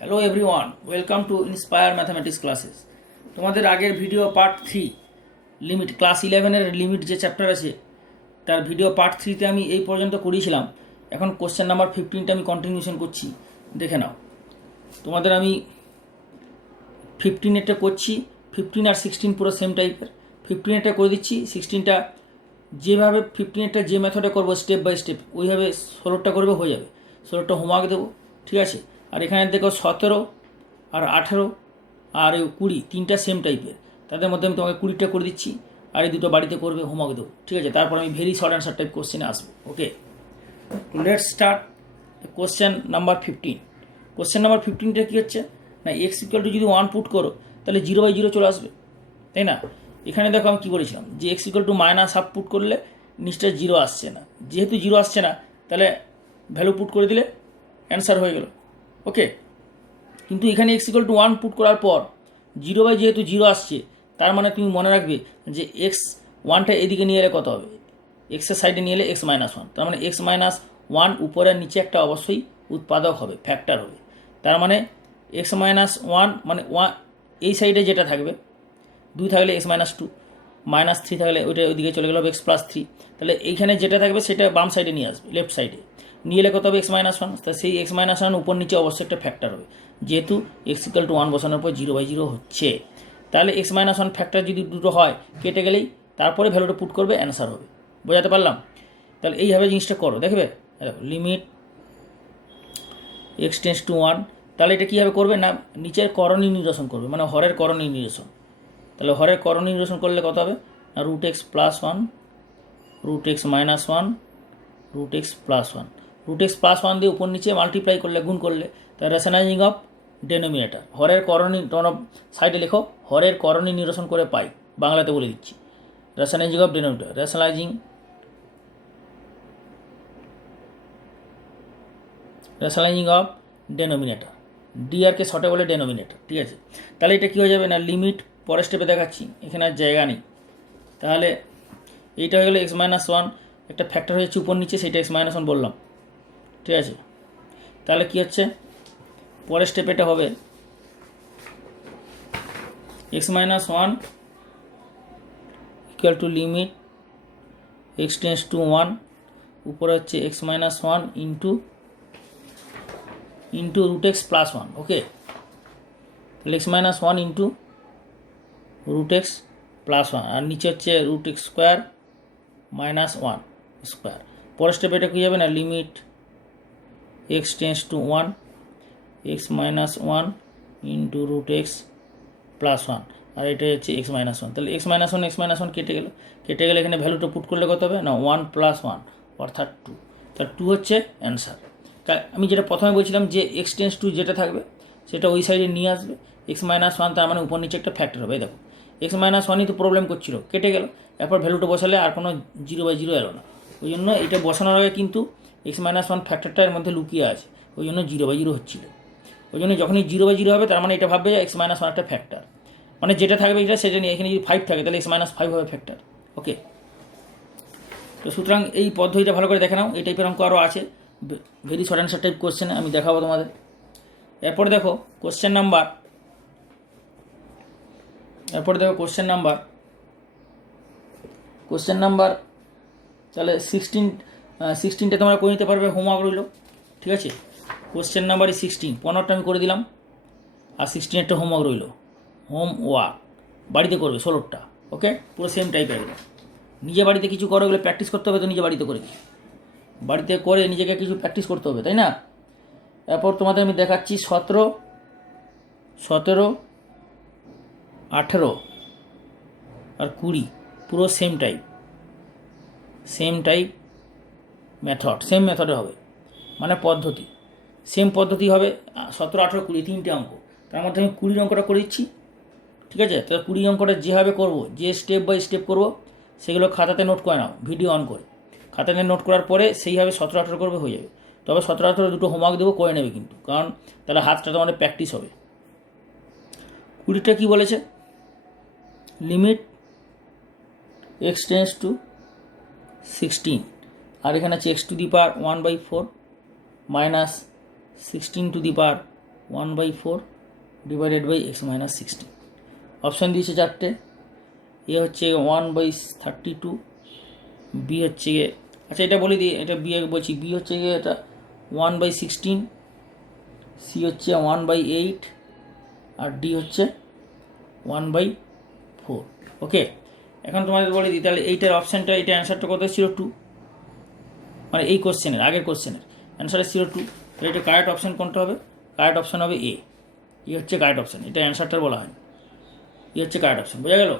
Hello everyone, welcome to Inspire Mathematics Classes. তোমাদের আগের video part 3 limit class 11-এর limit যে চ্যাপ্টার আছে তার ভিডিও পার্ট 3-তে আমি এই পর্যন্ত করিয়েছিলাম। এখন কোশ্চেন নাম্বার 15টা আমি কন্টিনিউশন করছি, দেখে নাও। তোমাদের আমি 15-এরটা করছি, 15 আর 16 পুরো সেম টাইপের। 15-এরটা করে দিচ্ছি, 16টা যেভাবে 15-এরটা যে মেথডে করবো স্টেপ বাই স্টেপ ওইভাবে 16টা করবে, হয়ে যাবে। 16টা হোমওয়ার্ক দেবো, ঠিক আছে। আর এখানে দেখো 17 আর 18 আর 20 তিনটা সেম টাইপের, তাদের মধ্যে আমি তোমাকে 20টা করে দিচ্ছি, আর এই দুটো বাড়িতে করবে, হোমওয়ার্ক দেবো, ঠিক আছে। তারপর আমি ভেরি শর্ট অ্যান্সার টাইপ কোশ্চেনে আসবো। Okay, let's start question number 15। Question number 15টা কী হচ্ছে না, এক্স ইকুয়াল টু যদি 1 পুট করো তাহলে 0/0 চলে আসবে, তাই না। এখানে দেখো আমি কী বলেছিলাম যে এক্স ইকুয়াল টু -1/2 পুট করলে নিশ্চয় 0 আসছে না, যেহেতু 0 আসছে না তাহলে ভ্যালু পুট করে দিলে অ্যান্সার হয়ে গেল। ওকে, কিন্তু এখানে এক্স ইকুয়াল টু 1 পুট করার পর 0 যেহেতু 0 আসছে, তার মানে তুমি মনে রাখবে যে এক্স 1টা এদিকে নিয়ে এলে কত হবে, এক্সের সাইডে নিয়ে এলে x-1, তার মানে x-1 উপরে নিচে একটা অবশ্যই উৎপাদক হবে, ফ্যাক্টর হবে। তার মানে x-1 মানে 1 এই সাইডে যেটা থাকবে 2 থাকলে x-2, -3 থাকলে ওইটা ওইদিকে চলে গেল x+3, তাহলে এইখানে যেটা থাকবে সেটা বাম সাইডে নিয়ে আসবে, লেফট সাইডে নিয়ে এলে কত হবে x-1, তা সেই x-1 উপর নিচে অবশ্যই একটা ফ্যাক্টর হবে, যেহেতু x ইকুয়াল টু 1 বসানোর পর 0/0 হচ্ছে। তাহলে x-1 ফ্যাক্টর যদি দুটো হয় কেটে গেলেই তারপরে ভ্যালুটা পুট করবে, অ্যান্সার হবে। বোঝাতে পারলাম? তাহলে এইভাবে জিনিসটা করো, দেখবে। দেখো লিমিট x টেন্স টু 1, তাহলে এটা কীভাবে করবে না, নিচের করণীয় নিরসন করবে, মানে হরের করণীয় নিরসন। তাহলে হরের করণীয় নিরসন করলে কত হবে না, √x + 1, √x - 1, √x + 1, √x + 1 দিয়ে উপর নিচে মাল্টিপ্লাই করলে, গুণ করলে, তাহলে রেশনালাইজিং অফ ডেনোমিনেটার, হরের করণীয় সাইডে লেখো, হরের করণীয় নিরসন করে পাই, বাংলাতে বলে দিচ্ছি। Rationalising of denominator, rationalising of denominator, D আরকে শর্টে বলে ডেনোমিনেটার, ঠিক আছে। তাহলে এটা কী হয়ে যাবে না, লিমিট পরের স্টেপে দেখাচ্ছি, এখানে আর জায়গা নেই। তাহলে এইটা হয়ে গেলো x-1, একটা ফ্যাক্টর হয়ে যাচ্ছে উপর নিচে, সেইটা x-1 বললাম, ঠিক আছে। তাহলে কী হচ্ছে, পরের স্টেপ এটা হবে x-1 equal to limit x tends two 1, উপরে হচ্ছে x-1 ইন্টু √x + 1। ওকে, তাহলে x-1 ইন্টু √x + 1, আর নিচে হচ্ছে √x² - 1 স্কোয়ার। পরের স্টেপে এটা কী যাবে না, limit x tends two 1, x-1 into √x + 1, আর এটা হচ্ছে x-1। তাহলে x-1 কেটে গেলে এখানে ভ্যালুটা পুট করলে কত হবে না, 1 + 1 অর্থাৎ 2। তাহলে 2 হচ্ছে অ্যান্সার। আমি যেটা প্রথমে বলছিলাম যে x টেন্স টু যেটা থাকবে সেটা ওই সাইডে নিয়ে আসবে, x-1 তার মানে উপর নিচে একটা ফ্যাক্টর হবে। দেখো x-1ই তো প্রবলেম করছিল, কেটে গেল, এরপর ভ্যালুটা বসালে আর কোনো 0/0 এলো না। ওই জন্য এটা বসানোর আগে কিন্তু x-1 ফ্যাক্টরটা এর মধ্যে লুকিয়ে আছে, ওই জন্য 0/0 হচ্ছিল। ওই জন্য যখনই 0/0 হবে তার মানে এটা ভাববে যে x-1 একটা ফ্যাক্টর, মানে যেটা থাকবে এটা সেটা নিয়ে, এখানে যদি 5 থাকে তাহলে x-5 হবে ফ্যাক্টর। ওকে, তো সুতরাং এই পদ্ধতিটা ভালো করে দেখে নাও। এই টাইপের অঙ্ক আরও আছে, very short answer type question আমি দেখাবো তোমাদের। এরপরে দেখো কোশ্চেন নাম্বার তাহলে 16টা তোমরা করে নিতে পারবে, হোমওয়ার্ক রইল, ঠিক আছে। কোশ্চেন নাম্বারই 16, 15টা আমি করে দিলাম, আর 16একটা হোমওয়ার্ক রইল। হোমওয়ার্ক বাড়িতে করবে 16টা। ওকে, পুরো সেম টাইপের একদম। নিজে বাড়িতে কিছু করো, এগুলো প্র্যাকটিস করতে হবে, তো নিজে বাড়িতে করে নিজেকে কিছু প্র্যাকটিস করতে হবে, তাই না। এরপর তোমাদের আমি দেখাচ্ছি 17, 18 আর 20, পুরো সেম মেথড, সেম মেথডে হবে, মানে পদ্ধতি সেম পদ্ধতি হবে। 17, 18, 20 তিনটে অঙ্ক, তার মধ্যে আমি 20 অঙ্কটা করে দিচ্ছি, ঠিক আছে। তাহলে 20 অঙ্কটা যেভাবে করব, যে স্টেপ বাই স্টেপ করব, সেগুলো খাতাতে নোট করে নাও, ভিডিও অন করে খাতাতে নোট করার পরে সেইভাবে 17, 18 করবে, হয়ে যাবে। তবে 17, 18 দুটো হোমওয়ার্ক দেবো, করে নেবে কিন্তু, কারণ তাহলে হাতটা তোমাদের প্র্যাকটিস হবে। 20টা কী বলেছে, লিমিট x টেন্স টু 16, আর এখানে আছে x⁴ (1/4) - 16 (1/4) 1/4 divided by x minus 16। Option দিয়েছে চারটে, এ হচ্ছে 1/32, বি হচ্ছে গিয়ে, আচ্ছা এটা বলে দিই, এটা বি বলছি, বি হচ্ছে গিয়ে এটা 1/16, সি হচ্ছে 1/8 আর ডি হচ্ছে 1/4। ওকে, এখন তোমাদের বলে দিই তাহলে এইটার অপশানটা, এটা অ্যান্সারটা কত ছিল 2, মানে এই কোশ্চেনের আগের কোশ্চেনের অ্যান্সার ছিল 2। তাহলে এটা কারেক্ট অপশান কোনটা হবে? কারেক্ট অপশান হবে এ, এই হচ্ছে কারেক্ট অপশান, এটা অ্যান্সারটা বলা হয়, এই হচ্ছে কারেক্ট অপশান। বোঝা গেল?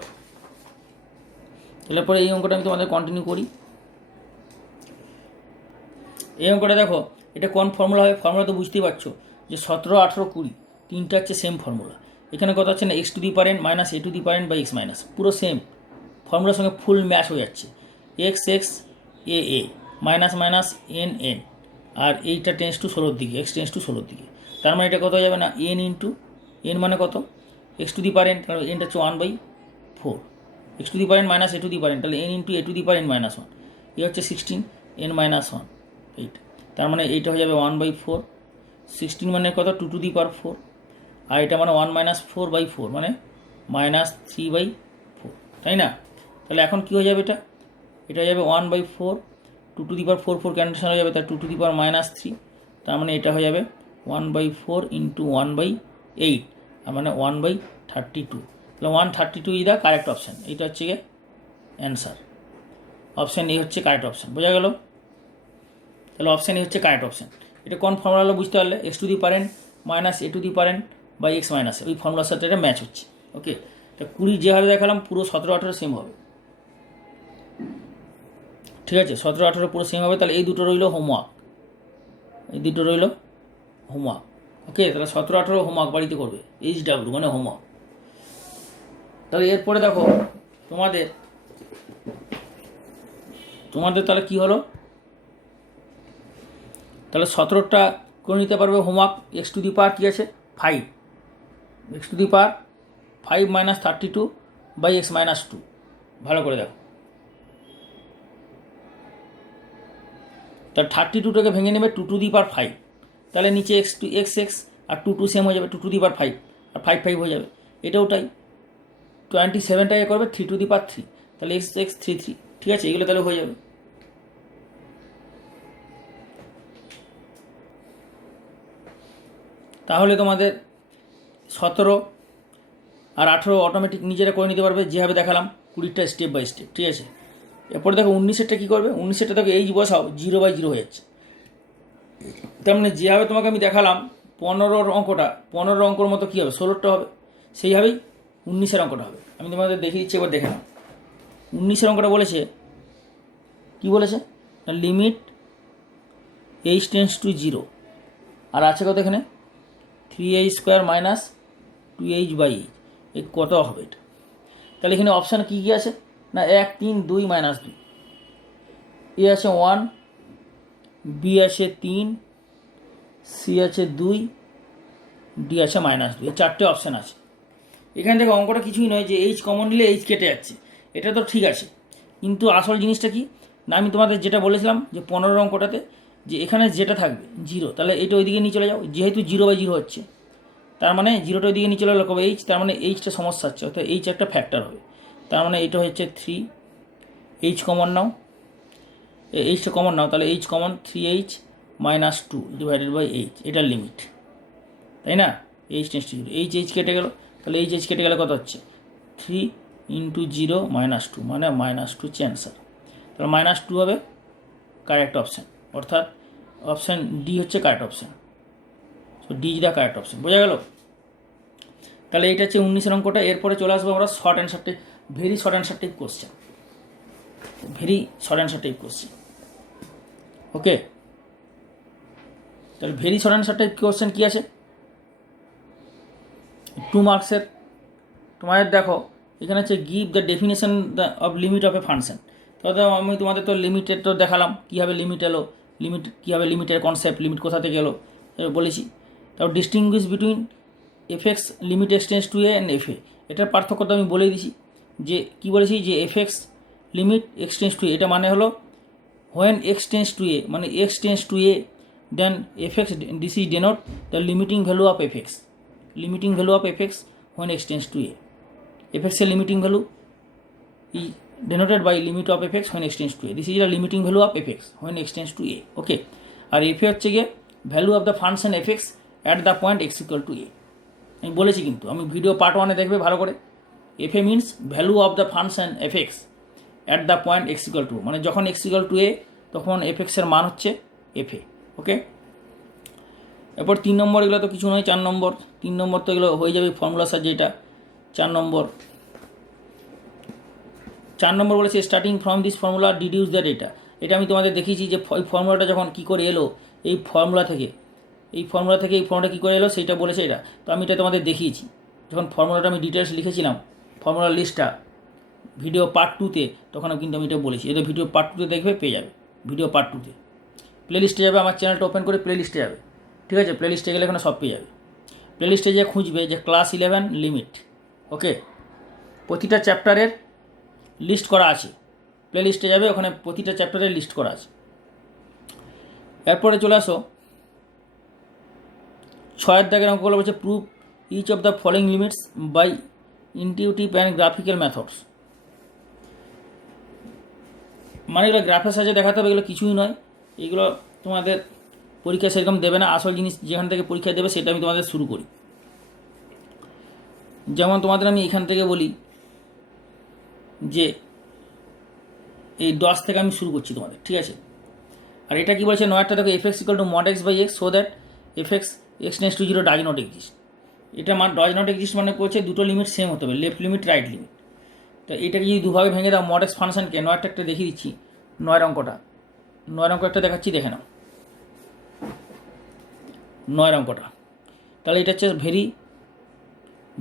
তাহলে পরে এই অঙ্কটা আমি তোমাদের কন্টিনিউ করি। এই অঙ্কটা দেখো, এটা কোন ফর্মুলা হয়? ফর্মুলা তো বুঝতেই পারছো যে 17, 18, 20 তিনটা হচ্ছে সেম ফর্মুলা। এখানে কথা হচ্ছে না x to the power n minus a to the power n by x minus, পুরো সেম ফর্মুলার সঙ্গে ফুল ম্যাচ হয়ে যাচ্ছে। X x a a minus minus n n, আর এইটা টেন্স টু 16 দিকে, এক্স টেন্স টু 16 দিকে। তার মানে এটা কত হয়ে যাবে না, এন ইন্টু এন মানে কত, x to the power n, তাহলে এনটা হচ্ছে 1/4, x to the power n minus a to the power n, তাহলে n into a to the power n minus 1, a হচ্ছে 16, এন মাইনাস 1 8, তার মানে এইটা হয়ে যাবে 1/4, 16 মানে কত 2 টু দি পাওয়ার 4, আর এটা মানে 1 মাইনাস 4/4 মানে মাইনাস 3/4, তাই না? তাহলে এখন কী হয়ে যাবে এটা? এটা হয়ে যাবে 1/4, 2 টু দি পাওয়ার 4 4 ক্যান্সেল হয়ে যাবে, তার 2 টু দি পাওয়ার মাইনাস 3, তার মানে এটা হয়ে যাবে 1/4 ইন্টু 1/8, আর মানে 1/32। তাহলে 132 ইজ দ্য কারেক্ট অপশান, এইটা হচ্ছে গিয়ে অ্যান্সার। অপশান এ হচ্ছে কারেক্ট অপশান। বোঝা গেল? তাহলে অপশান এ হচ্ছে কারেক্ট অপশান। এটা কোন ফর্মুলা হলো বুঝতে পারলে, x to the power n minus a to the power n by x minus, ওই ফর্মুলার সাথে এটা ম্যাচ হচ্ছে। ওকে, তা 20 যেভাবে দেখালাম পুরো 17, 18 সেম হবে। ঠিক আছে, 17, 18 পুরো সেম হবে। তাহলে এই দুটো রইল হোমওয়ার্ক, এই দুটো রইল হোমওয়ার্ক। ওকে, তাহলে 17, 18 হোমওয়ার্ক বাড়িতে করবে, HW মানে হোমওয়ার্ক। তাহলে এরপরে দেখো তোমাদের তাহলে কি হলো, তাহলে 17টা করে নিতে পারবে homework. X to the power কী আছে 5, x to the power 5 minus 32 by x minus 2, ভালো করে দেখো। তাহলে 32টাকে ভেঙে নেবে 2 টু দি পাওয়ার 5, তাহলে নিচে এক্স টু এক্স এক্স আর 2 2 সেম হয়ে যাবে, 2 টু দি পাওয়ার 5 আর 5 5 হয়ে যাবে, এটা ওটাই। 27টাকে করবে 3 টু দি পাওয়ার 3, তাহলে এক্স এক্স 3 3, ঠিক আছে, এগুলো তাহলে হয়ে যাবে। তাহলে তোমাদের 17 আর 18 অটোমেটিক নিজেরা করে নিতে পারবে, যেভাবে দেখালাম 20টা স্টেপ বাই স্টেপ। ঠিক আছে, এরপরে দেখো 19এরটা কী করবে, 19এরটা দেখো এইচ বসাও, 0/0 হয়ে যাচ্ছে। তার মানে যেভাবে তোমাকে আমি দেখালাম 15 অঙ্কটা, 15 অঙ্কর মতো কী হবে 16টা হবে, সেইভাবেই 19এর অঙ্কটা হবে। আমি তোমাদের দেখিয়ে দিচ্ছি, এবার দেখে নাও। 19এর অঙ্কটা বলেছে, কি বলেছে, লিমিট এইচ টেন্স টু 0, আর আছে কত এখানে 3h স্কোয়ার মাইনাস 2h/h, এই কত হবে এটা? তাহলে এখানে অপশান কী কী আছে না, 1 3 2 মাইনাস 2, এ আছে 1, বি আছে 3, সি আছে 2, ডি আছে -2, এই চারটে অপশান আছে। এখানে দেখো অঙ্কটা কিছুই নয়, যে এইচ কমন নিলে এইচ কেটে যাচ্ছে, এটা তো ঠিক আছে, কিন্তু আসল জিনিসটা কি না, আমি তোমাদের যেটা বলেছিলাম যে 15 অঙ্কটাতে যে এখানে যেটা থাকবে 0, তাহলে এইটা ওইদিকে নিয়ে চলে যাও, যেহেতু 0/0 হচ্ছে, তার মানে 0টা ওইদিকে নিয়ে চলে গেল, কবে এইচ, তার মানে এইচটা সমস্যা হচ্ছে, অর্থাৎ এইচ একটা ফ্যাক্টর হবে। তার মানে এটা হচ্ছে 3, এইচ কমন নাও, এইচটা কমন নাও, তাহলে h common 3h minus 2 divided by h, এটার লিমিট, তাই না? এইচ টেন্স টু 0, এইচ কেটে গেল, তাহলে এইচ কেটে গেলে কত হচ্ছে 3 × 0 - 2 মানে -2 হচ্ছে অ্যান্সার। তাহলে -2 হবে কারেক্ট অপশান, অর্থাৎ অপশান ডি হচ্ছে correct option. So D is the correct option. বোঝা গেল? তাহলে এইটা হচ্ছে 19এর অঙ্কটা। এরপরে চলে আসবো আমরা short answer type, very short answer type question, very short answer type question. Okay, তাহলে very short answer type question কী আছে, 2 মার্কসের। তোমাদের দেখো এখানে হচ্ছে give the definition of limit of a function. তাহলে আমি তোমাদের তো লিমিটের তো দেখালাম, কীভাবে লিমিট এলো, লিমিট কীভাবে লিমিটের কনসেপ্ট, লিমিট কোথা থেকে এলো বলেছি। তারপর distinguish between f x limit x tends to a and f a, এটার পার্থক্য তো আমি বলেই দিছি, যে কী বলেছি যে FX limit x tends to A, এটা মানে হলো হোয়েন এক্স টেন্স টু এ, মানে x tends to A then fx, this is denote the limiting value of fx, limiting value of fx when x tends to a. fx এর limiting value is denoted by limit of fx when x tends to a. This is the limiting value of fx when x tends to a. Okay, আর f হচ্ছে গিয়ে value of the function fx at the point x equal to a. আমি বলেছি কিন্তু, আমি video part 1 দেখবে ভালো করে। F a means value of the function fx at the point x equal to, মানে যখন x equal to a তখন fx এর মান হচ্ছে f a। ওকে, এরপর 3 নম্বর, এগুলো তো কিছু নয়। 4 নম্বর, 3 নম্বর তো এগুলো হয়ে যাবে ফর্মুলা সাহায্যে। এটা 4 নম্বর। 4 নম্বর বলেছে starting from this formula deduce the data. এটা আমি তোমাদের দেখিয়েছি যে এই ফর্মুলাটা যখন কী করে এলো, এই ফর্মুলা থেকে এই ফর্মুলাটা কী করে এলো সেইটা বলেছে এটা। তো আমি এটা তোমাদের দেখিয়েছি যখন ফর্মুলাটা আমি ডিটেলস লিখেছিলাম, ফর্মুলার লিস্টটা ভিডিও পার্ট 2-তে, তখন কিন্তু আমি এটা বলেছি। এটা ভিডিও পার্ট 2-তে দেখবে, পেয়ে যাবে ভিডিও পার্ট 2-তে। প্লে লিস্টে যাবে, আমার চ্যানেলটা ওপেন করে প্লে লিস্টে যাবে, ঠিক আছে? প্লে লিস্টে গেলে এখানে সব পেয়ে যাবে। প্লে লিস্টে যে খুঁজবে যে ক্লাস 11 লিমিট, ওকে, প্রতিটা চ্যাপ্টারের লিস্ট করা আছে। প্লে লিস্টে যাবে, ওখানে প্রতিটা চ্যাপ্টারের লিস্ট করা আছে। এরপরে চলে আসো 6 দাগের অঙ্কগুলো বলছে prove each of the following limits by intuitive and graphical methods. মানে এগুলো গ্রাফের সাহায্যে দেখাতে হবে, এগুলো কিছুই নয়। এগুলো তোমাদের পরীক্ষা সেরকম দেবে না। আসল জিনিস যেখান থেকে পরীক্ষা দেবে সেটা আমি তোমাদের শুরু করি। যেমন তোমাদের আমি এখান থেকে বলি যে এই 10 থেকে আমি শুরু করছি তোমাদের, ঠিক আছে? আর এটা কি বলছে, নয়ারটা দেখো f x equal to mod x by x so that f x x tends to 0 does not exist. এটা ডাজ নট এক্সিস্ট মানে করছে দুটো লিমিট সেম হতে হবে, লেফট লিমিট রাইট লিমিট। তো এটাকে যদি দুভাগে ভেঙে দাও, মড এক্স ফাংশনকে, নয়ারটা একটা দেখিয়ে দিচ্ছি, 9 অঙ্কটা, 9 অঙ্ক একটা দেখাচ্ছি, দেখে নাও 9 অঙ্কটা। তাহলে এটা হচ্ছে very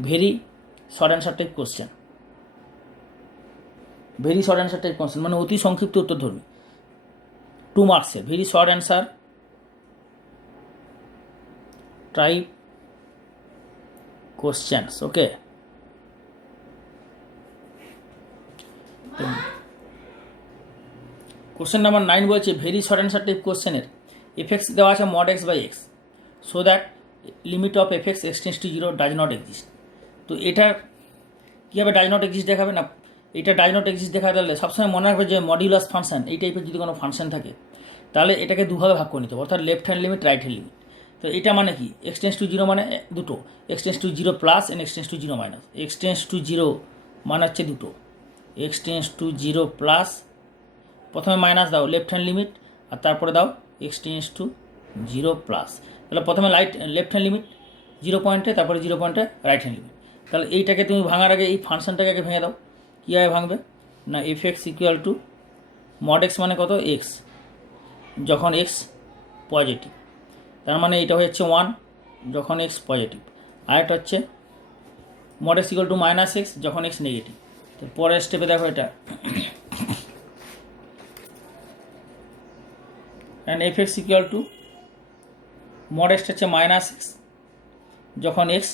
very short answer type question, very short answer type question মানে অতি সংক্ষিপ্ত উত্তর ধরবে, 2 মার্কসের very short answer type questions. Okay, question number 9 বলছে ভেরি শর্ট অ্যান্সার টাইপ কোশ্চেনের এফ এক্স দেওয়া আছে mod x by x so that limit of F x x tends to 0 does not exist. তো এটা কীভাবে ডাজ নট এক্সিস্ট দেখাবে না, এটা ডাজ নট এক্সিস্ট দেখা দিলে সবসময় মনে রাখবে যে মডিউলাস ফাংশন এই টাইপের যদি কোনো ফাংশন থাকে তাহলে এটাকে দুভাবে ভাগ করে নিতে হবে, অর্থাৎ left hand limit right hand limit. তো এটা মানে কি, এক্স টেন্ডস টু 0 মানে দুটো, x tends to 0 plus and x tends to 0 minus. X tends to 0 মানে হচ্ছে দুটো, এক্স টেন্ডস টু 0 প্লাস, প্রথমে মাইনাস দাও লেফট হ্যান্ড লিমিট আর তারপরে দাও এক্স টেন্ডস টু 0 প্লাস। তাহলে প্রথমে লেফট হ্যান্ড লিমিট 0 পয়েন্টে, তারপরে 0 পয়েন্টে রাইট হ্যান্ড লিমিট। তাহলে এইটাকে তুমি ভাঙার আগে এই ফাংশনটাকে আগে ভেঙে দাও। কীভাবে ভাঙবে না, F x equal to mod x মানে কত, এক্স, যখন এক্স পজিটিভ, তার মানে এটা হচ্ছে 1 যখন এক্স পজিটিভ। আরেকটা হচ্ছে mod x equal two minus x যখন এক্স নেগেটিভ। তো পরের স্টেপে দেখো এটা and F x equal to mod x হচ্ছে মাইনাস এক্স যখন এক্স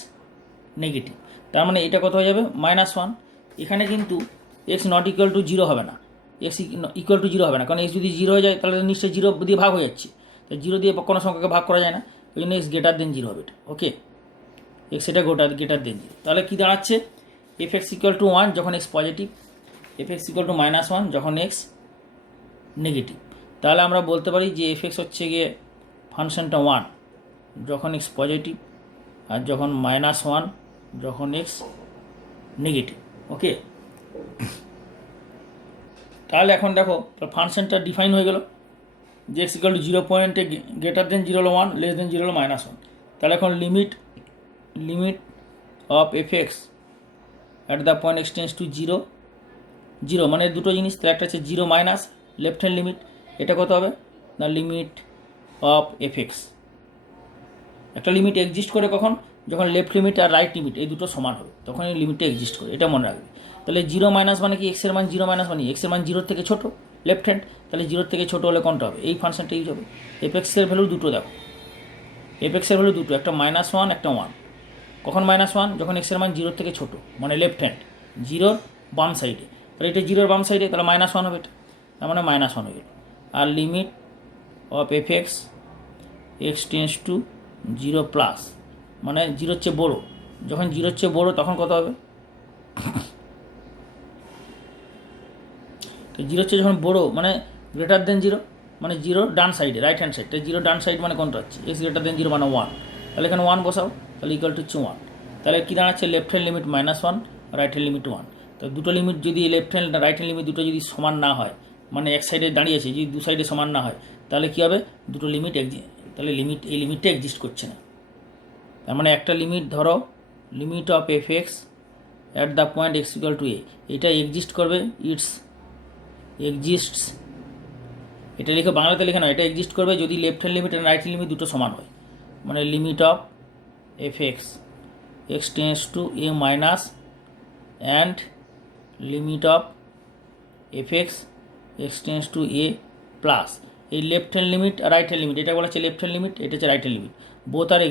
নেগেটিভ। তার মানে এটা কত হয়ে যাবে, -1। এখানে কিন্তু এক্স নট ইকুয়াল টু 0 হবে না, এক্স ইকুয়াল টু 0 হবে না, কারণ এক্স যদি 0 হয়ে যায় তাহলে নিশ্চয়ই 0 দিয়ে ভাগ হয়ে যাচ্ছে। তো 0 দিয়ে কোনো সংখ্যাকে ভাগ করা যায় না, ওই জন্য এক্স গ্রেটার দেন 0 হবে এটা। ওকে, এক্স এটা গ্রেটার দেন 0। তাহলে কী দাঁড়াচ্ছে, এফ এক্স ইকুয়াল টু 1 যখন x positive, F x equal two -1 যখন এক্স নেগেটিভ। তাহলে আমরা বলতে পারি যে এফ এক্স হচ্ছে গিয়ে ফাংশনটা 1 যখন এক্স পজিটিভ আর যখন -1 যখন এক্স নেগেটিভ। ওকে, তাহলে এখন দেখো ফাংশনটা ডিফাইন হয়ে গেল যে এক্স ইকুয়াল টু 0 পয়েন্টে গ্রেটার দেন 0 হলো 1, লেস দেন 0 হলো -1। তাহলে এখন limit of F X at the point x tends to 0 মানে দুটো জিনিস, তো একটা হচ্ছে 0 মাইনাস লেফট হ্যান্ড লিমিট, এটা কত হবে না লিমিট অফ এফ এক্স। একটা লিমিট এক্সিস্ট করে কখন, যখন লেফট লিমিট আর রাইট লিমিট এই দুটো সমান হবে তখন এই লিমিটটা এক্সিস্ট করে, এটা মনে রাখবে। তাহলে 0 মাইনাস মানে কি, এক্সের মান 0 মাইনাস মানে এক্সের মান 0 থেকে ছোটো লেফট হ্যান্ড, তাহলে 0 থেকে ছোটো হলে কোনটা হবে, এই ফাংশনটা ইউজ হবে। এফ এক্সের ভ্যালু দুটো দেখো, এফ এক্সের ভ্যালু দুটো, একটা -1 একটা 1। কখন -1, যখন এক্সের মান 0 থেকে ছোটো মানে লেফট হ্যান্ড, 0 বাম সাইডে, তাহলে এটা 0 বাম সাইডে, তাহলে -1 হবে এটা, তার মানে -1 হয়ে গেল। আর limit of F x x tends to 0 plus, মানে 0-র চেয়ে বড়ো। যখন 0-র চেয়ে বড়ো তখন কত হবে? তো 0-র চেয়ে যখন বড়ো মানে গ্রেটার দেন 0, মানে 0 ডান সাইডে, রাইট হ্যান্ড সাইড। তো 0 ডান সাইড মানে কোনটা হচ্ছে? এক্স গ্রেটার দেন 0 মানে 1। তাহলে এখানে 1 বসাও, তাহলে ইকুয়াল টু হচ্ছে 1। তাহলে কী দাঁড়াচ্ছে? Left hand limit -1, right hand limit 1। তো দুটো লিমিট যদি left hand right hand limit দুটো যদি সমান না হয়, মানে এক সাইডে দাঁড়িয়েছে, যদি দু সাইডে সমান না হয়, তাহলে কী হবে? দুটো লিমিট তাহলে এই লিমিটটা এক্সিস্ট করছে না। তার মানে একটা লিমিট ধরো, limit of F X at the point X equal to A, এটা এক্সিস্ট করবে, ইটস এক্সিস্টস, এটা লিখে বাংলাতে লিখে না, এটা এক্সিস্ট করবে যদি লেফট হ্যান্ড লিমিট আর রাইট হ্যান্ড লিমিট দুটো সমান হয়। মানে limit of F x x tends to a minus and limit of F x x tends to a plus, এই লেফট হ্যান্ড লিমিট আর রাইট হ্যান্ড লিমিট, এটা বলা হচ্ছে লেফট হ্যান্ড লিমিট, এটা হচ্ছে right hand limit, both are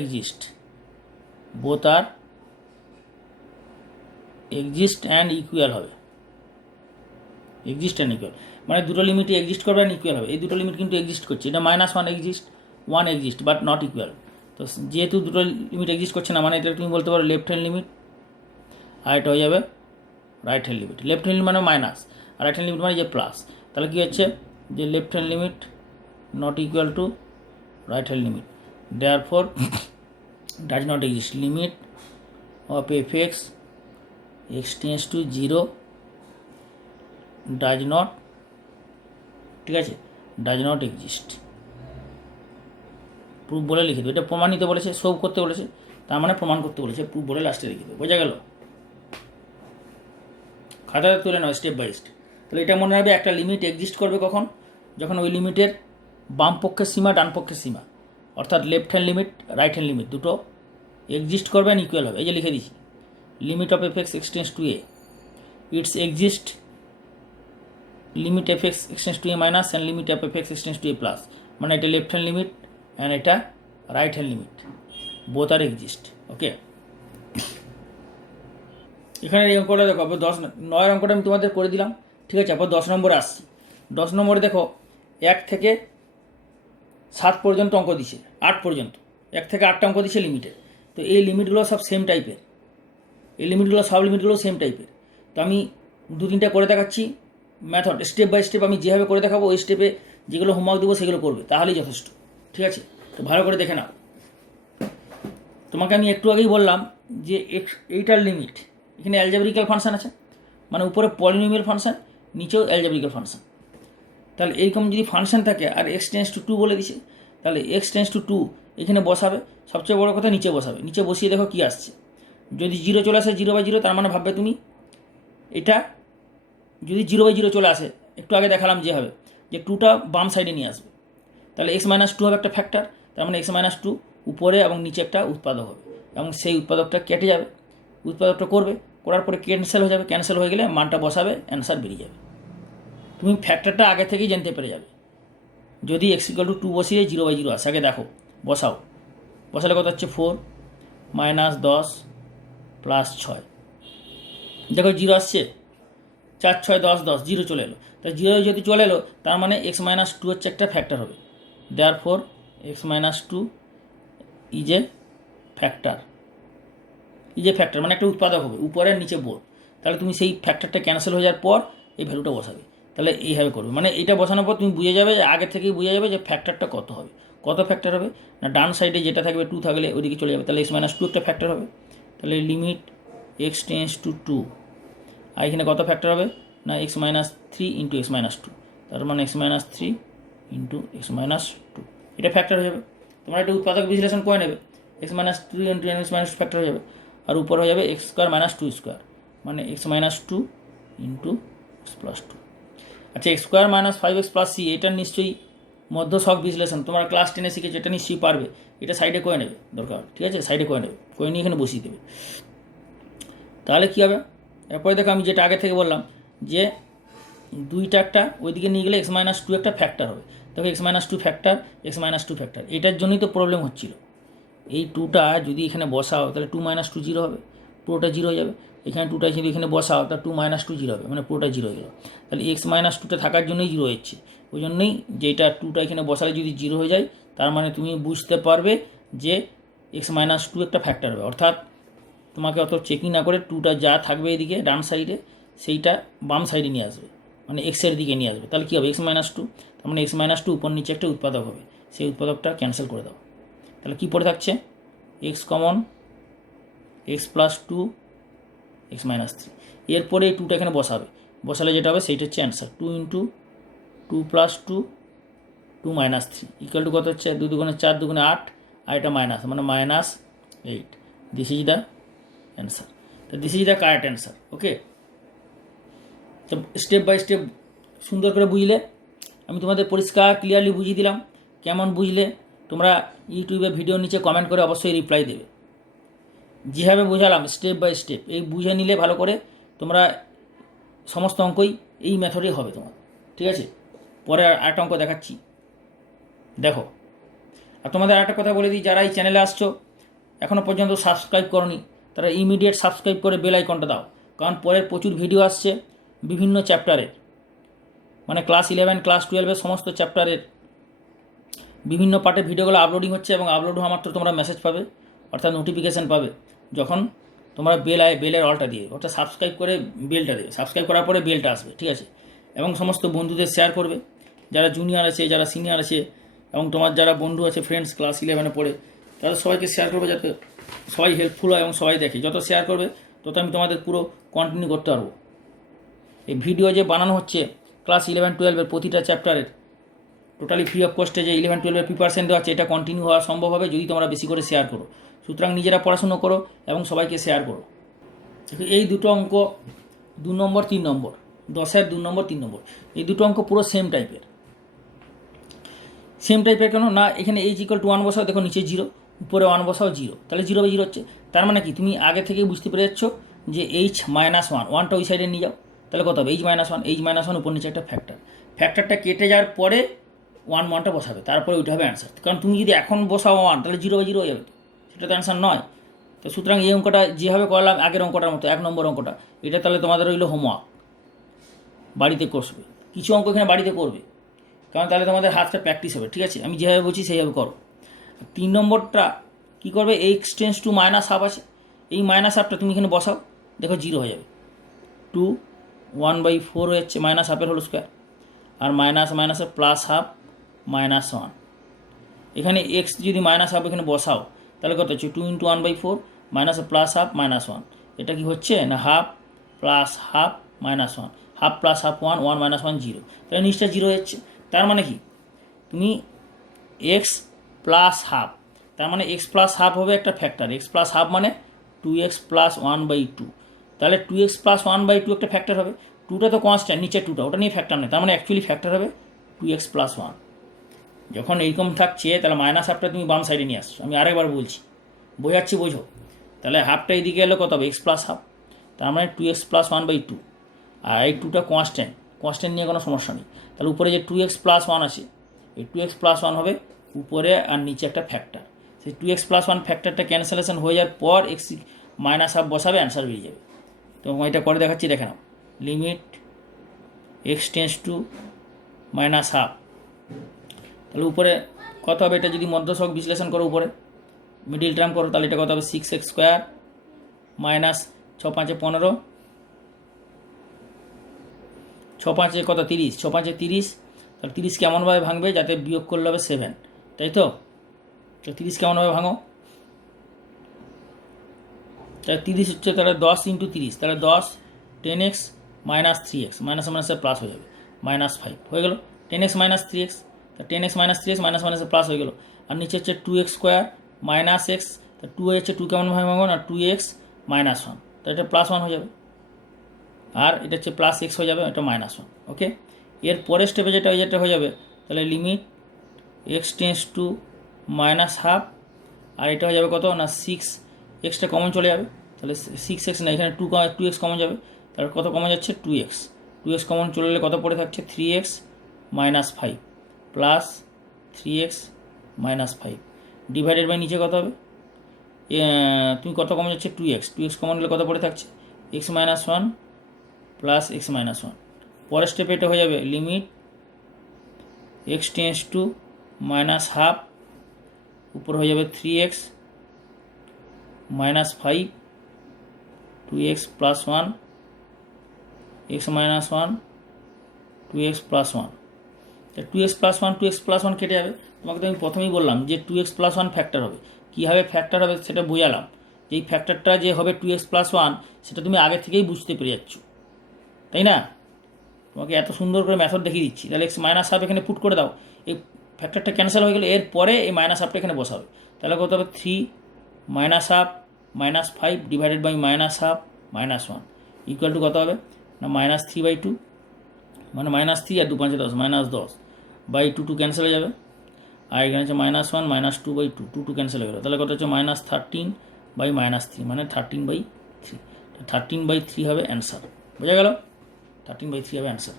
exist and equal হবে। Exist and equal মানে দুটো লিমিটই এক্সিস্ট করবে অ্যান্ড ইকুয়াল হবে। এই দুটো লিমিট কিন্তু এক্সিস্ট করছে, এটা -1 exist, 1 exist but not equal. তো যেহেতু দুটো লিমিট এক্সিস্ট করছে না, মানে এটা তুমি বলতে পারো লেফট হ্যান্ড লিমিট, আর এটা হয়ে যাবে right hand limit. Left hand limit মানে মাইনাস, আর রাইট হ্যান্ড লিমিট মানে যে প্লাস। তাহলে কী হচ্ছে? যে left hand limit not equal to right hand limit, therefore does not exist. Limit of F x x tends to 0 does not, ঠিক আছে, does not exist. Proof বলে লিখে দেবে, এটা প্রমাণিত বলেছে, শো করতে বলেছে, তার মানে প্রমাণ করতে বলেছে, প্রুফ বলে লাস্টে লিখে দেবে। বোঝা গেল? খাতাটা তুলে নাও স্টেপ বাই স্টেপ। তাহলে এটা মনে রাখবে, একটা লিমিট এক্সিস্ট করবে কখন? যখন ওই লিমিটের বাম পক্ষের সীমা ডান পক্ষের সীমা, অর্থাৎ left hand limit right hand limit দুটো এক্সিস্ট করবে অ্যান্ড ইকুয়াল হবে। এই যে লিখে দিচ্ছি, limit of F x x tends to A, it's exist limit F x x tends to a minus and limit of F x x tends to a plus, মানে এটা left hand limit and এটা right hand limit, both are exist. ওকে, এখানে এই অঙ্কটা দেখো, আবার 9 অঙ্কটা আমি তোমাদের করে দিলাম, ঠিক আছে। আবার 10 নম্বরে আসছি। 10 নম্বরে দেখো 1 থেকে 7 পর্যন্ত অঙ্ক দিছে, 8 পর্যন্ত, 1 থেকে 8টা অঙ্ক দিছে লিমিটের। তো এই লিমিটগুলো সব সেম টাইপের, সব লিমিটগুলো সেম টাইপের। তো আমি 2-3টা করে দেখাচ্ছি মেথড, স্টেপ বাই স্টেপ আমি যেভাবে করে দেখাবো, ওই স্টেপে যেগুলো হোমওয়ার্ক দেবো সেগুলো করবে, তাহলেই যথেষ্ট, ঠিক আছে। তো ভালো করে দেখে নাও। তোমাকে আমি একটু আগেই বললাম যে এইটার লিমিট, এখানে অ্যালজেব্রিক্যাল ফাংশন আছে, মানে উপরে পলিনোমিয়াল ফাংশন, নিচেও অ্যালজেব্রিক্যাল ফাংশন। তাহলে এইরকম যদি ফাংশন থাকে আর এক্স টেন্স টু 2 বলে দিছে, তাহলে এক্স টেন্স টু 2 এখানে বসাবে, সবচেয়ে বড় কথা নিচে বসাবে, নিচে বসিয়ে দেখো কী আসছে। যদি 0 চলে আসে 0/0, তার মানে ভাববে তুমি এটা, যদি 0/0 চলে আসে, একটু আগে দেখালাম যে হবে যে 2টা বাম সাইডে নিয়ে আসবে, তাহলে x-2 হবে একটা ফ্যাক্টর, তার মানে x-2 উপরে এবং নিচে একটা উৎপাদক হবে, এবং সেই উৎপাদকটা কেটে যাবে, উৎপাদকটা করবে, করার পরে ক্যান্সেল হয়ে যাবে, ক্যান্সেল হয়ে গেলে মানটা বসাবে, অ্যান্সার বেরিয়ে যাবে। তুমি ফ্যাক্টরটা আগে থেকেই জানতে পেরে যাবে। যদি x = 2 বসিয়ে 0/0 আসে, আগে দেখো, বসালে কত হচ্ছে 4 - 10 + 6, দেখো 0 আসছে, 4 6 10 10, 0 চলে এলো। তাই 0 যদি চলে এলো, তার মানে x-2 হচ্ছে একটা ফ্যাক্টর হবে, therefore x-2 is a factor, মানে একটা উৎপাদক হবে, উপরে নিচে বোধ। তাহলে তুমি সেই ফ্যাক্টরটা ক্যান্সেল হয়ে যাওয়ার পর এই ভ্যালুটা বসাবে, তাহলে এইভাবে করবে। মানে এটা বসানোর পর তুমি বুঝে যাবে, আগে থেকেই বুঝে যাবে যে ফ্যাক্টরটা কত হবে, কত ফ্যাক্টর হবে না, ডান সাইডে যেটা থাকবে 2 থাকলে ওইদিকে চলে যাবে, তাহলে x-2 একটা ফ্যাক্টর হবে। তাহলে লিমিট x টেন্স টু 2, আর এখানে কত ফ্যাক্টর হবে না x-3 × x-2, তার মানে x-3 × x-2, এটা ফ্যাক্টর হয়ে যাবে। তোমরা একটা উৎপাদক বিশ্লেষণ করে নেবে, x-3 × x-2 ফ্যাক্টর হয়ে যাবে, আর উপর হয়ে যাবে x² - 2², মানে x-2 × x+2। আচ্ছা, x² - 5x + c, এটা নিশ্চয়ই মধ্যশক বিশ্লেষণ, তোমরা ক্লাস 10-এ শিখেছো, এটা নিশ্চয়ই পারবে। এটা সাইডে করে নেবে দরকার, ঠিক আছে, সাইডে করে নেবে, করে নিয়ে এখানে বসিয়ে দেবে। তাহলে কী হবে? এরপরে দেখো, আমি যেটা আগে থেকে বললাম যে 2টা একটা ওইদিকে নিয়ে গেলে x-2 একটা ফ্যাক্টর হবে। দেখো x-2 ফ্যাক্টর, x-2 ফ্যাক্টর, এটার জন্যই তো প্রবলেম হচ্ছিল। এই 2টা যদি এখানে বসাও, তাহলে 2 - 2 0 হবে, পুরোটা 0 হয়ে যাবে। এখানে 2টা যদি এখানে বসাও, তাহলে 2 - 2 0 হবে, মানে পুরোটা 0 হয়ে গেল। তাহলে x-2টা থাকার জন্যই 0 হচ্ছে, ওই জন্যই যেটা 2টা এখানে বসালে যদি 0 হয়ে যায়, তার মানে তুমি বুঝতে পারবে যে এক্স মাইনাস টু একটা ফ্যাক্টর হবে, অর্থাৎ তোমাকে অত চেকিং না করে টুটা যা থাকবে এদিকে ডান সাইডে সেইটা বাম সাইডে নিয়ে আসবে, মানে এক্সের দিকে নিয়ে আসবে। তাহলে কী হবে এক্স মাইনাস টু, তার মানে এক্স মাইনাস টু উপর নিচে একটা উৎপাদক হবে, সেই উৎপাদকটা ক্যান্সেল করে দাও। তাহলে কী পড়ে থাকছে x common, x plus two x minus three. এরপরে এই টুটা এখানে বসালে যেটা হবে সেইটা হচ্ছে answer. Two into two plus two two minus three equal to কত হচ্ছে 2 দুগুণে 4 দুগুণে 8 আর এটা মাইনাস, মানে -8। This is the answer. তো this is the correct answer. Okay, তো স্টেপ বাই স্টেপ সুন্দর করে বুঝলে, আমি তোমাদের পরিষ্কার ক্লিয়ারলি বুঝিয়ে দিলাম। কেমন বুঝলে তোমরা ইউটিউবে ভিডিওর নিচে কমেন্ট করে অবশ্যই রিপ্লাই দেবে। যেভাবে বোঝালাম স্টেপ বাই স্টেপ এই বুঝে নিলে ভালো করে তোমরা সমস্ত অঙ্কই এই মেথডেই হবে তোমার, ঠিক আছে। পরে আরেকটা অঙ্ক দেখাচ্ছি, দেখো। আর তোমাদের আরেকটা কথা বলে দিই, যারা এই চ্যানেলে আসছো এখনও পর্যন্ত সাবস্ক্রাইব করনি তারা ইমিডিয়েট সাবস্ক্রাইব করে বেল আইকনটা দাও, কারণ পরের প্রচুর ভিডিও আসছে বিভিন্ন চ্যাপ্টারের, মানে ক্লাস 11 ক্লাস 12 সমস্ত চ্যাপ্টারের বিভিন্ন পার্টের ভিডিওগুলো আপলোডিং হচ্ছে, এবং আপলোড হওয়া মাত্র তোমরা মেসেজ পাবে, অর্থাৎ নোটিফিকেশান পাবে যখন তোমরা বেলের অলটা দিয়ে, ওটা সাবস্ক্রাইব করে বেলটা দেবে, সাবস্ক্রাইব করার পরে বেলটা আসবে, ঠিক আছে। এবং সমস্ত বন্ধুদের শেয়ার করবে, যারা জুনিয়র আছে যারা সিনিয়র আছে, এবং তোমার যারা বন্ধু আছে ফ্রেন্ডস ক্লাস 11 পড়ে, তারা সবাইকে শেয়ার করবে যাতে সবাই হেল্পফুল হয় এবং সবাই দেখে। যত শেয়ার করবে তত আমি তোমাদের পুরো কন্টিনিউ করতে পারবো। এই ভিডিও যে বানানো হচ্ছে ক্লাস 11-12 প্রতিটা চ্যাপ্টারের টোটালি ফ্রি অফ কস্টে যে 11-12 প্রিপারেশন দেওয়া হচ্ছে, এটা কন্টিনিউ হওয়া সম্ভব হবে যদি তোমরা বেশি করে শেয়ার করো। সুতরাং নিজেরা পড়াশুনো করো এবং সবাইকে শেয়ার করো। এই দুটো অঙ্ক 2 নম্বর 3 নম্বর, 10-এর 2 নম্বর 3 নম্বর, এই দুটো অঙ্ক পুরো সেম টাইপের। কেন না, এখানে এইচ ইকুয়াল টু 1 বসাও, দেখো নিচে 0, উপরে 1 বসাও 0, তাহলে 0/0 হচ্ছে। তার মানে কি তুমি আগে থেকেই বুঝতে পেরে যাচ্ছ যে h-1, 1টা ওই সাইডে নিয়ে যাও, তাহলে কত হবে h-1 উপর নিচে একটা ফ্যাক্টরটা কেটে যাওয়ার পরে 1টা বসাবে, তারপরে ওইটা হবে অ্যান্সার। কারণ তুমি যদি এখন বসাও 1 তাহলে 0/0 হয়ে যাবে, সেটা তো অ্যান্সার নয়। তো সুতরাং এই অঙ্কটা যেভাবে করলাম আগের অঙ্কটার মতো 1 নম্বর অঙ্কটা, এটা তাহলে তোমাদের রইল হোমওয়ার্ক, বাড়িতে করবে। কিছু অঙ্ক এখানে বাড়িতে করবে, কারণ তাহলে তোমাদের হাতটা প্র্যাকটিস হবে, ঠিক আছে। আমি যেভাবে বলছি সেইভাবে করো। 3 নম্বরটা কী করবে, এক্স টেন্স টু -1/2 আছে, এই -1/2টা তুমি এখানে বসাও, দেখো 0 হয়ে যাবে। 2 1/4 হচ্ছে -1/2 হোল স্কোয়ার, আর মাইনাসে +1/2 -1। এখানে এক্স যদি -1/2 এখানে বসাও তাহলে কত হচ্ছে 2 × 1/4 মাইনাসে +1/2 -1। এটা কি হচ্ছে না 1/2 +1/2 -1, 1/2 +1/2 1, 1 - 1 0, তাহলে নিচটা 0 হচ্ছে। তার মানে কি তুমি এক্স প্লাস হাফ, তার মানে এক্স প্লাস হাফ হবে একটা ফ্যাক্টর, এক্স প্লাস হাফ মানে 2x + 1/2, তাহলে 2x + 1/2 একটা ফ্যাক্টর হবে। 2টা তো কনস্ট্যান্ট, নিচে 2টা ওটা নিয়ে ফ্যাক্টর নেই, তার মানে অ্যাকচুয়ালি ফ্যাক্টর হবে 2x + 1। যখন এইরকম থাকছে তাহলে -1/2 তুমি বাম সাইডে নিয়ে আসছো, আমি আরেকবার বলছি, বোঝাচ্ছি বোঝো। তাহলে হাফটা এইদিকে এলো কত হবে x + 1/2, তার মানে 2x + 1/2, আর এই 2টা কনস্ট্যান্ট নিয়ে কোনো সমস্যা নেই। তাহলে উপরে যে 2x + 1 আছে, এই 2x + 1 হবে উপরে, আর নিচে একটা ফ্যাক্টর, সেই 2x + 1 ফ্যাক্টরটা ক্যান্সেলেশন হয়ে যাওয়ার পর x -1/2 বসাবে, অ্যান্সার বেরিয়ে যাবে। তো এটা করে দেখাচ্ছি, দেখে নাও। লিমিট x টেন্স টু -1/2, তাহলে উপরে কত হবে, এটা যদি মধ্যসহগ বিশ্লেষণ করো উপরে মিডিল টার্ম করো, তাহলে এটা কত হবে 6x² - 6 × 5 = 15, 6 × 5 = কত 30, 6 × 5 = 30। তাহলে 30 কেমনভাবে ভাঙবে, যাতে বিয়োগ করলে হবে 7, তাই তো। 30 কেমনভাবে ভাঙো, তাহলে 30 হচ্ছে, তাহলে 10 × 30, তাহলে 10 10x - 3x, মাইনাসে প্লাস হয়ে যাবে, -5 হয়ে গেল। 10x - 3x, তা 10x - 3x মাইনাসে প্লাস হয়ে গেল। আর নিচে হচ্ছে 2x² - x, তা 2 হচ্ছে 2 কেমনভাবে ভাঙো না 2x - 1, তা এটা +1 হয়ে যাবে, আর এটা হচ্ছে +x হয়ে যাবে, এটা -1। ওকে, এর পরের স্টেপে যেটা হয়ে যাবে, তাহলে লিমিট x টেন্স টু -1/2, আর এটা হয়ে যাবে কত না 6, এক্সটা কমন চলে যাবে, তাহলে 6x না, এখানে 2x কমন যাবে, তাহলে কত কমন যাচ্ছে 2x কমন চলে এলে কত পড়ে থাকছে 3x - 5 plus 3x - 5 divided by নিচে কত হবে, তুমি কত কমন যাচ্ছে 2x কমন গেলে কত পড়ে থাকছে x - 1 প্লাস x - 1। পরের স্টেপে এটা হয়ে যাবে লিমিট x টেন্স টু -1/2, উপর হয়ে যাবে 3x minus 5 2x plus 1 x minus 1 2x plus 1। 2x plus 1 2x plus 1 কেটে যাবে। তোমাকে তো আমি প্রথমেই বললাম যে 2x প্লাস 1 ফ্যাক্টর হবে। কীভাবে ফ্যাক্টর হবে সেটা বোঝালাম, যে এই ফ্যাক্টরটা যে হবে 2x প্লাস 1 সেটা তুমি আগে থেকেই বুঝতে পেরে যাচ্ছ, তাই না? তোমাকে এত সুন্দর করে মেথড দেখিয়ে দিচ্ছি। তাহলে এক্স মাইনাস হাফ এখানে পুট করে দাও, এই ফ্যাক্টরটা ক্যান্সেল হয়ে গেলে এরপরে এই মাইনাস হাফটা এখানে বসাবে। তাহলে কত হবে 3 minus half minus 5 divided by minus half minus 1 equal to কত হবে না মাইনাস 3/2, মানে মাইনাস 3 আর 2 5 10 মাইনাস 10 বাই 2 2 ক্যান্সেল হয়ে যাবে। আর এখানে হচ্ছে মাইনাস 1 মাইনাস 2/2 2 2 ক্যান্সেল হয়ে গেল। তাহলে কত হচ্ছে মাইনাস 13 বাই মাইনাস 3 মানে 13/3। 13/3 হবে অ্যান্সার। বোঝা গেল? 13/3 হবে answer.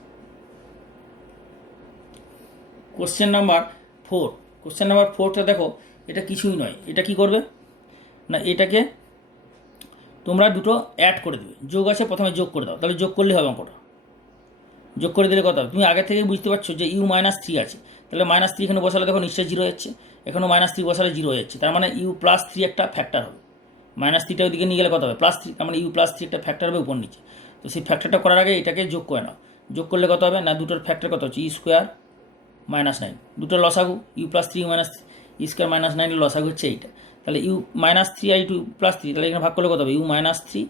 Question number 4। Question number 4টা দেখো, এটা কিছুই নয়। এটা কি করবে না, এটাকে তোমরা দুটো অ্যাড করে দেবে। যোগ আছে, প্রথমে যোগ করে দাও, তাহলে যোগ করলে হবে অঙ্কটা। যোগ করে দিলে কত হবে? তুমি আগে থেকেই বুঝতে পারছো যে ইউ মাইনাস 3 আছে, তাহলে মাইনাস 3 এখানে বসালে দেখো নিশ্চয়ই 0 হয়ে যাচ্ছে। এখানেও মাইনাস 3 বসালে 0 হয়ে যাচ্ছে, তার মানে ইউ প্লাস 3 একটা ফ্যাক্টর হবে। মাইনাস 3টা ওইদিকে নিয়ে গেলে কত হবে প্লাস 3, তার মানে ইউ প্লাস 3 একটা ফ্যাক্টর হবে উপর নিচে। তো সেই ফ্যাক্টরটা করার আগে এটাকে যোগ করে নাও। যোগ করলে কত হবে না, দুটোর ফ্যাক্টর কত হচ্ছে ই স্কোয়ার মাইনাস 9, দুটোর লসাগু u plus 3 minus e square minus 9 লসাগু হচ্ছে এইটা। তাহলে ইউ মাইনাস 3 আর ইউ প্লাস 3, তাহলে এখানে ভাগ করলে কত হবে ইউ মাইনাস 3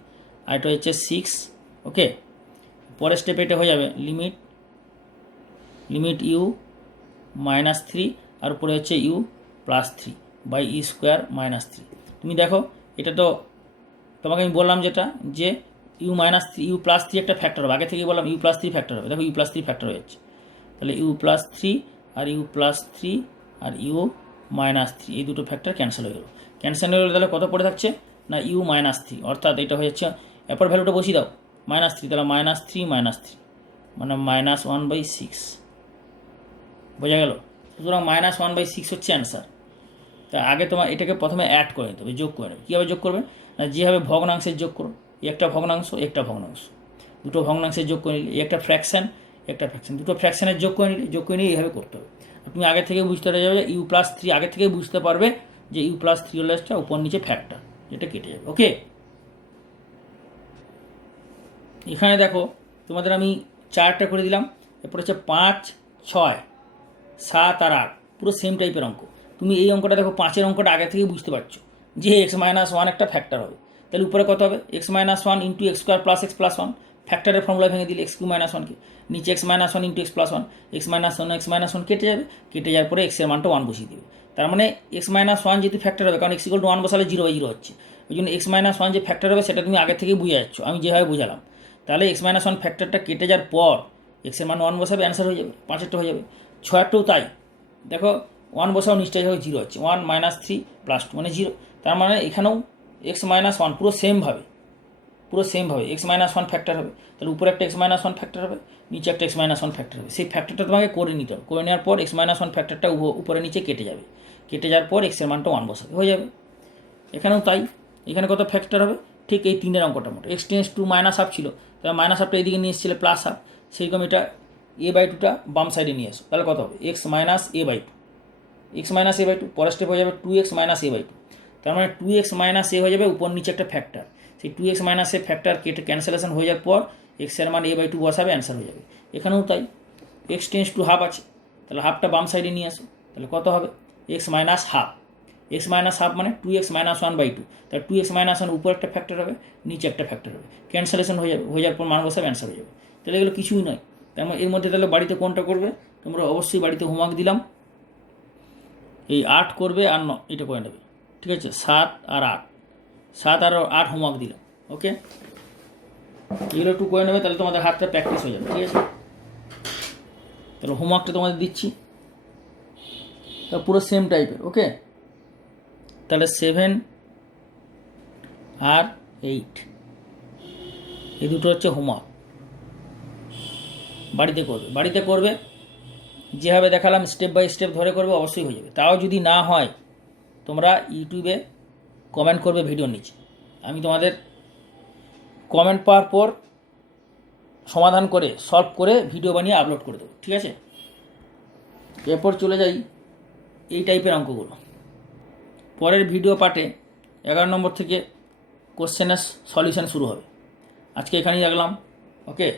আর এটা হচ্ছে 6। ওকে, পরের স্টেপে এটা হয়ে যাবে লিমিট ইউ মাইনাস 3 আর উপরে হচ্ছে u plus 3 by e square minus 3। তুমি দেখো এটা তো তোমাকে আমি বললাম যেটা, যে ইউ মাইনাস 3 ইউ প্লাস 3 একটা ফ্যাক্টর হবে। আগে থেকেই বললাম ইউ প্লাস 3 ফ্যাক্টর হবে। দেখো ইউ প্লাস 3 ফ্যাক্টর হয়ে যাচ্ছে। তাহলে ইউ প্লাস 3 আর ইউ প্লাস 3 আর ইউ মাইনাস 3 এই দুটো ফ্যাক্টর ক্যান্সেল হয়ে গেল। ক্যান্সেল হয়ে গেলে তাহলে কত পড়ে থাকছে না ইউ মাইনাস 3, অর্থাৎ এটা হয়ে যাচ্ছে অ্যাপার ভ্যালুটা বসিয়ে দাও মাইনাস 3, তাহলে মাইনাস 3 মানে মাইনাস 1/6। বোঝা গেল? সুতরাং মাইনাস 1/6 হচ্ছে অ্যান্সার। তা আগে তোমার এটাকে প্রথমে অ্যাড করে নিতে হবে, যোগ করে নেবে। কীভাবে যোগ করবে না, যেভাবে ভগ্নাংশের যোগ করো, একটা ভগ্নাংশ একটা ভগ্নাংশ, দুটো ভগ্নাংশের যোগ করে নিলে একটা ফ্র্যাকশান একটা ফ্র্যাকশান, দুটো ফ্র্যাকশানের যোগ করে নিয়ে এইভাবে করতে হবে। তুমি আগে থেকে বুঝতে পারা যাবে যে ইউ প্লাস 3 আগে থেকে বুঝতে পারবে যে ইউ প্লাস 3 হলে একটা উপর নিচে ফ্যাক্টর, যেটা কেটে যাবে। ওকে, এখানে দেখো তোমাদের আমি 4টা করে দিলাম, এরপর হচ্ছে 5 6 7 আর 8 পুরো সেম টাইপের অঙ্ক। তুমি এই অঙ্কটা দেখো 5-এর অঙ্কটা আগে থেকেই বুঝতে পারছো যে এক্স মাইনাস 1 একটা ফ্যাক্টর হবে। তাহলে উপরে কত হবে x minus 1 into x square plus x plus 1, ফ্যাক্টরের ফর্মুলা ভেঙে দিলে এক্স কিউ মাইনাস 1কে, নিচে x minus 1 into x plus 1, x minus 1 কেটে যাবে, কেটে যাওয়ার পরে এক্সের মানটা 1 বসিয়ে দেবে। তার মানে এক্স মাইনাস 1 যেহেতু ফ্যাক্টর হবে, কারণ এক্স ইকুয়াল টু 1 বসালে 0/0 হচ্ছে, ওই জন্য এক্স মাইনাস 1 যে ফ্যাক্টর হবে সেটা তুমি আগে থেকেই বুঝে যাচ্ছ, আমি যেভাবে বুঝালাম। তাহলে এক্স মাইনাস 1 ফ্যাক্টরটা কেটে যাওয়ার পর এক্সের মান 1 বসাবে, অ্যান্সার হয়ে যাবে, 5-এরটা হয়ে যাবে। 6-এরটাও তাই, দেখো 1 বসাও নিশ্চয়ই হবে 0 হচ্ছে, 1 মাইনাস 3 প্লাস 2 মানে 0। তার মানে এখানেও এক্স মাইনাস 1 পুরো সেমভাবে এক্স মাইনাস 1 ফ্যাক্টর হবে। তাহলে উপরে একটা এক্স মাইনাস 1 ফ্যাক্টর হবে, নিচে একটা এক্স মাইনাস 1 ফ্যাক্টর হবে। সেই ফ্যাক্টরটা তোমাকে করে নিতে হবে, করে নেওয়ার পর এক্স মাইনাস 1 ফ্যাক্টরটা উপরে নিচে কেটে যাবে, কেটে যাওয়ার পর এক্সের মানটা 1 বসাবে, হয়ে যাবে। এখানেও তাই, এখানে কত ফ্যাক্টর হবে ঠিক এই 3-এর অঙ্কটা মতো। X tends two minus half ছিল, তাহলে মাইনাস হাফটা এদিকে নিয়ে এসেছিলে প্লাস হাফ, সেরকম এটা a/2টা বাম সাইডে নিয়ে এসো, তাহলে কত হবে এক্স মাইনাস a/2, পরের স্টেপ হয়ে যাবে 2x মাইনাস a/2। তার মানে 2x মাইনাস a হয়ে যাবে, উপর নিচে একটা ফ্যাক্টর, সেই 2x মাইনাস a ফ্যাক্টর কেটে ক্যান্সেলেশন হয়ে যাওয়ার পর এক্সের মান a/2 বসাবে, অ্যান্সার হয়ে যাবে। এখানেও তাই, এক্স টেন্স টু হাফ আছে, তাহলে হাফটা বাম সাইডে নিয়ে আসো, তাহলে কত হবে এক্স মাইনাস হাফ মানে 2x মাইনাস 1/2, তাহলে 2x মাইনাস 1 উপর একটা ফ্যাক্টর হবে, নিচে একটা ফ্যাক্টর হবে, ক্যান্সেলেশন হয়ে যাওয়ার পর মান বসাবে, অ্যান্সার হয়ে যাবে। তাহলে এগুলো কিছুই নয়। তার মানে এর মধ্যে তাহলে বাড়িতে কোনটা করবে তোমরা অবশ্যই, বাড়িতে হোমওয়ার্ক দিলাম, এই 8 করবে আর এটা করে নেবে, ঠিক আছে? 7 আর 8 হোমওয়ার্ক দিলাম। ওকে, এগুলো একটু করে নেবে, তাহলে তোমাদের হাতটা প্র্যাকটিস হয়ে যাবে, ঠিক আছে? তাহলে হোমওয়ার্কটা তোমাদের দিচ্ছি, তা পুরো সেম টাইপের। ওকে, তাহলে 7 আর 8 এই দুটো হচ্ছে হোমওয়ার্ক, বাড়িতে করবে যেভাবে দেখালাম স্টেপ বাই স্টেপ ধরে করবে, অবশ্যই হয়ে যাবে। তাও যদি না হয় তোমরা ইউটিউবে কমেন্ট করবে ভিডিওর নিচে, আমি তোমাদের কমেন্ট পাওয়ার পর সমাধান করে সলভ করে ভিডিও বানিয়ে আপলোড করে দেবো, ঠিক আছে? এরপর চলে যাই এই টাইপের অঙ্কগুলো। পরের ভিডিও পার্টে 11 নম্বর থেকে কোশ্চেনের সলিউশন শুরু হবে। আজকে এখানেই রাখলাম। ওকে।